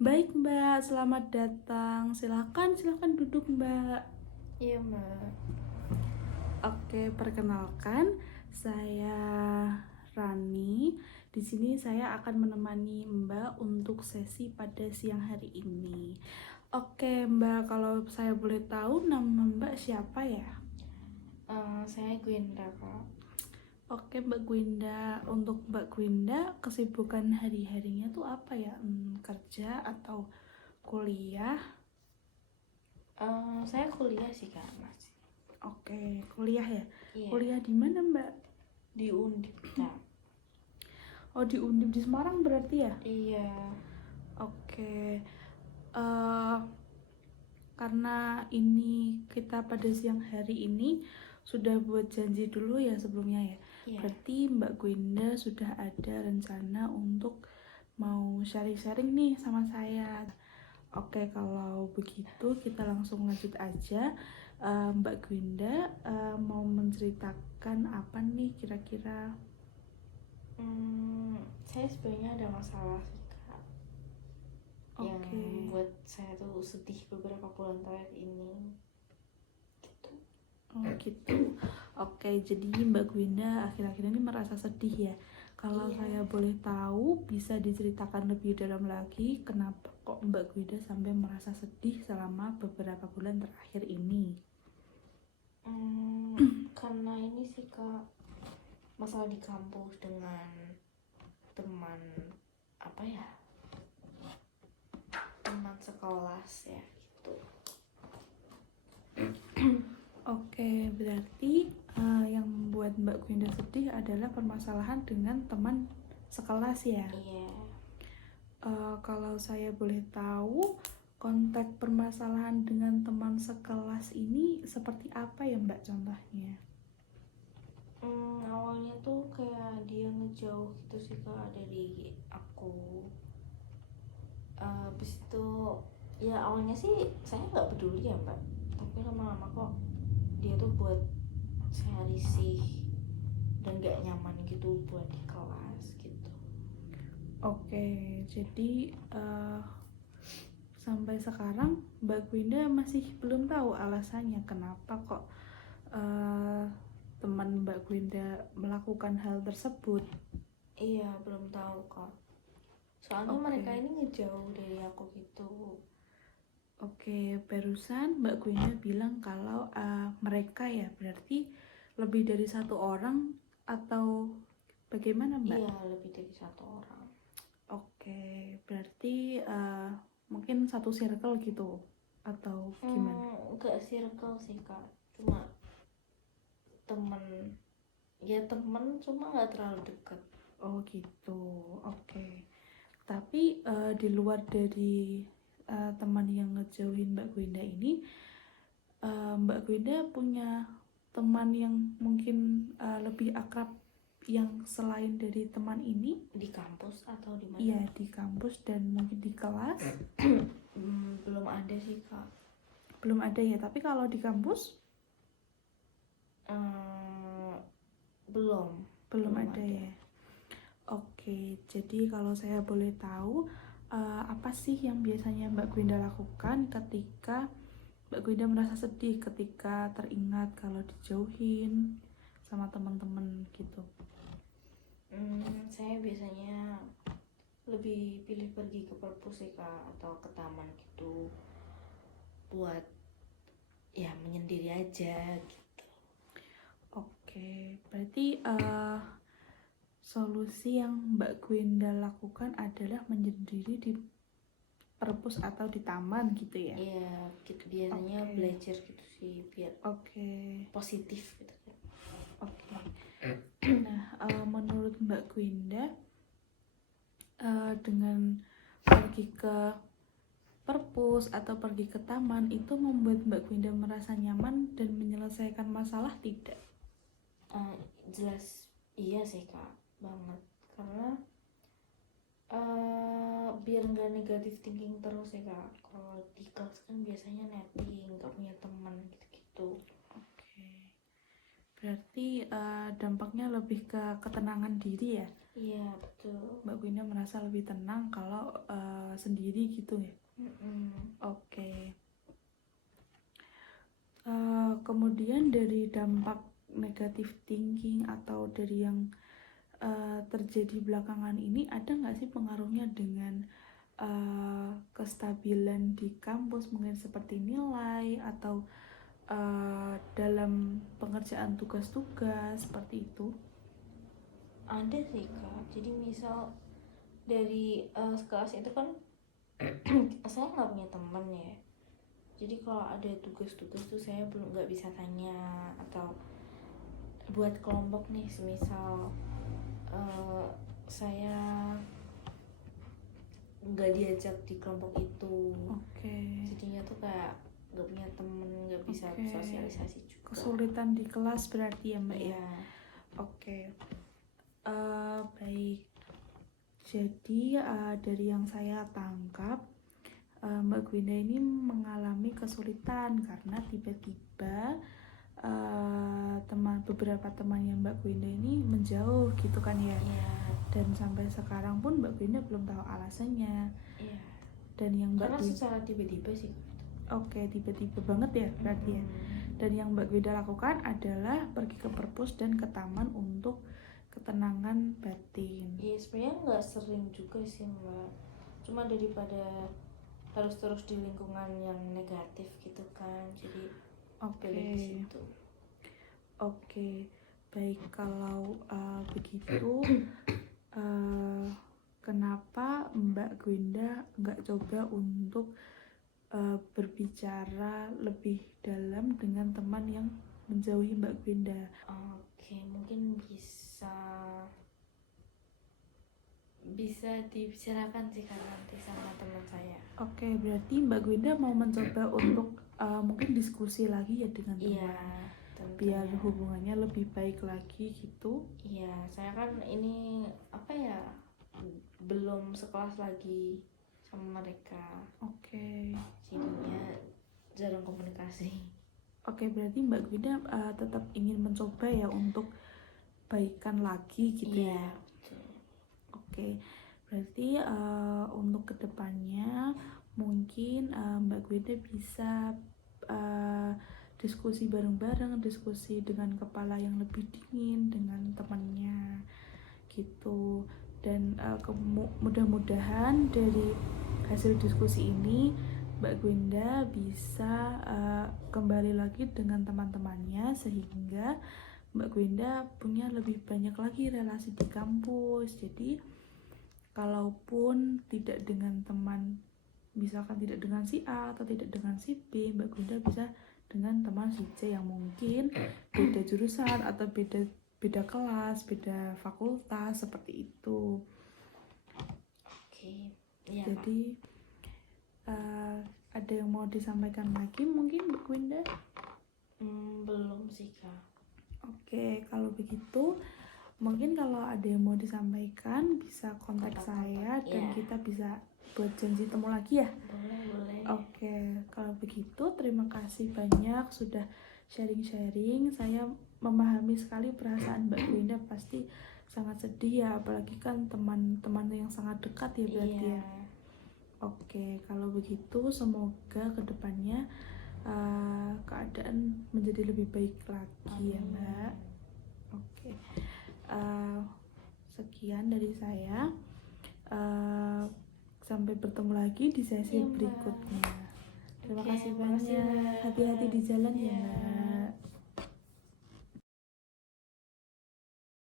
Baik Mbak, selamat datang. Silakan duduk Mbak. Iya Mbak. Oke, perkenalkan, saya Rani. Di sini saya akan menemani Mbak untuk sesi pada siang hari ini. Oke Mbak, kalau saya boleh tahu nama Mbak siapa ya? Saya Gwenda Kak. Oke Mbak Gwinda, untuk Mbak Gwinda kesibukan hari-harinya tuh apa ya? Kerja atau kuliah? Saya kuliah sih Kak masih. Oke, kuliah ya? Iya. Kuliah di mana Mbak? Di Undip Kak. Oh di Undip di Semarang berarti ya? Iya. Oke, eh karena ini kita pada siang hari ini sudah buat janji dulu ya sebelumnya ya. Iya. Berarti Mbak Gwenda sudah ada rencana untuk mau sharing-sharing nih sama saya. Oke, kalau begitu kita langsung lanjut aja. Mbak Gwenda mau menceritakan apa nih kira-kira? Saya sebenarnya ada masalah sih Kak. Yang Oke. membuat saya tuh sedih beberapa bulan terakhir ini. Gitu. Oh gitu. Oke, jadi Mbak Gwenda akhir-akhir ini merasa sedih ya. Kalau Iya. saya boleh tahu, bisa diceritakan lebih dalam lagi kenapa kok Mbak Gwenda sampai merasa sedih selama beberapa bulan terakhir ini? Karena ini sih Kak, masalah di kampus dengan teman apa ya? Teman sekelas ya gitu. Oke, berarti yang membuat Mbak Gwenda sedih adalah permasalahan dengan teman sekelas ya. Iya. Kalau saya boleh tahu, konteks permasalahan dengan teman sekelas ini seperti apa ya Mbak contohnya? Awalnya tuh kayak dia ngejauh gitu sih Kak dari aku. Habis itu ya awalnya sih saya nggak peduli ya Mbak, tapi lama-lama kok dia tuh buat saya risih dan nggak nyaman gitu buat di kelas gitu. Oke, jadi sampai sekarang Mbak Gwinda masih belum tahu alasannya kenapa kok teman Mbak Gwinda melakukan hal tersebut. Iya, belum tahu Kak, soalnya Oke. mereka ini ngejauh dari aku gitu. Oke, barusan Mbak Gwinda bilang kalau mereka ya berarti lebih dari satu orang atau bagaimana Mbak? Iya, lebih dari satu orang. Oke, berarti mungkin satu circle gitu atau gimana? Nggak circle sih Kak, cuma temen, ya temen cuma nggak terlalu dekat. Oh gitu, oke. Tapi di luar dari teman yang ngejauhin Mbak Gwenda ini, Mbak Gwenda punya teman yang mungkin lebih akrab yang selain dari teman ini? Di kampus atau di mana? Iya, di kampus dan mungkin di kelas. Belum ada sih Kak. Belum ada ya, tapi kalau di kampus belum ada ya. Oke, jadi kalau saya boleh tahu apa sih yang biasanya Mbak Gwenda lakukan ketika Mbak Gwenda merasa sedih ketika teringat kalau dijauhin sama teman-teman gitu? Saya biasanya lebih pilih pergi ke perpus sih Kak, atau ke taman gitu buat ya menyendiri aja gitu. Oke, berarti solusi yang Mbak Gwenda lakukan adalah menyendiri di perpus atau di taman gitu ya? Iya, gitu biasanya belajar gitu sih biar positif gitu kan. Oke. Nah, menurut Mbak Gwenda dengan pergi ke perpus atau pergi ke taman itu membuat Mbak Gwenda merasa nyaman dan menyelesaikan masalah tidak? Jelas iya sih Kak, banget, karena biar nggak negatif thinking terus ya Kak. Kalau di kelas kan biasanya netting, nggak punya teman gitu-gitu. Oke. Berarti dampaknya lebih ke ketenangan diri ya? Iya betul. Mbak Gwinda merasa lebih tenang kalau sendiri gitu ya. Oke. Kemudian dari dampak negatif thinking atau dari yang terjadi belakangan ini, ada nggak sih pengaruhnya dengan kestabilan di kampus, mungkin seperti nilai atau dalam pengerjaan tugas-tugas seperti itu? Ada sih Kak, jadi misal dari sekelas itu kan saya nggak punya teman ya, jadi kalau ada tugas-tugas tuh saya belum nggak bisa tanya, atau buat kelompok nih semisal saya nggak diajak di kelompok itu, jadinya tuh kayak nggak punya temen, nggak bisa sosialisasi juga. Kesulitan di kelas berarti ya Mbak ya? Iya. Baik. Jadi dari yang saya tangkap, Mbak Gwinda ini mengalami kesulitan karena tiba-tiba beberapa temannya Mbak Gwinda ini menjauh gitu kan ya. Dan sampai sekarang pun Mbak Gwinda belum tahu alasannya. Dan yang Mbak Karena secara tiba-tiba sih. Tiba-tiba banget ya berarti ya. Dan yang Mbak Gwinda lakukan adalah pergi ke perpus dan ke taman untuk ketenangan batin. Iya, sebenarnya nggak sering juga sih Mbak, cuma daripada harus terus di lingkungan yang negatif gitu kan, jadi pilih di situ. Oke, baik. Kalau begitu, kenapa Mbak Gwinda nggak coba untuk berbicara lebih dalam dengan teman yang menjauhi Mbak Gwinda? Oke, mungkin bisa dibicarakan sih kan nanti sama teman saya. Oke, berarti Mbak Gwinda mau mencoba untuk mungkin diskusi lagi ya dengan teman. Iya, biar hubungannya lebih baik lagi gitu. Iya, saya kan ini belum sekelas lagi sama mereka. Jadinya jarang komunikasi. Berarti Mbak Gwinda tetap ingin mencoba ya untuk baikan lagi gitu ya. Berarti untuk kedepannya mungkin Mbak Gwinda bisa diskusi bareng-bareng, diskusi dengan kepala yang lebih dingin dengan temannya gitu. Dan mudah-mudahan dari hasil diskusi ini Mbak Gwinda bisa kembali lagi dengan teman-temannya, sehingga Mbak Gwinda punya lebih banyak lagi relasi di kampus. Jadi kalaupun tidak dengan teman, misalkan tidak dengan si A atau tidak dengan si B, Mbak Gwinda bisa dengan teman si C yang mungkin beda jurusan atau beda kelas, beda fakultas seperti itu. Iya, jadi ada yang mau disampaikan lagi mungkin Mbak Gwinda? Belum sih Kak. Kalau begitu mungkin kalau ada yang mau disampaikan bisa kontak saya dan kita bisa buat janji temu lagi ya. Boleh. Kalau begitu terima kasih banyak sudah sharing-sharing. Saya memahami sekali perasaan Mbak Gwinda, pasti sangat sedih ya, apalagi kan teman-teman yang sangat dekat ya berarti ya. Kalau begitu semoga kedepannya keadaan menjadi lebih baik lagi ya Mbak. Sekian dari saya. Sampai bertemu lagi di sesi berikutnya. Terima kasih banyak. Hati-hati di jalan ya Mbak.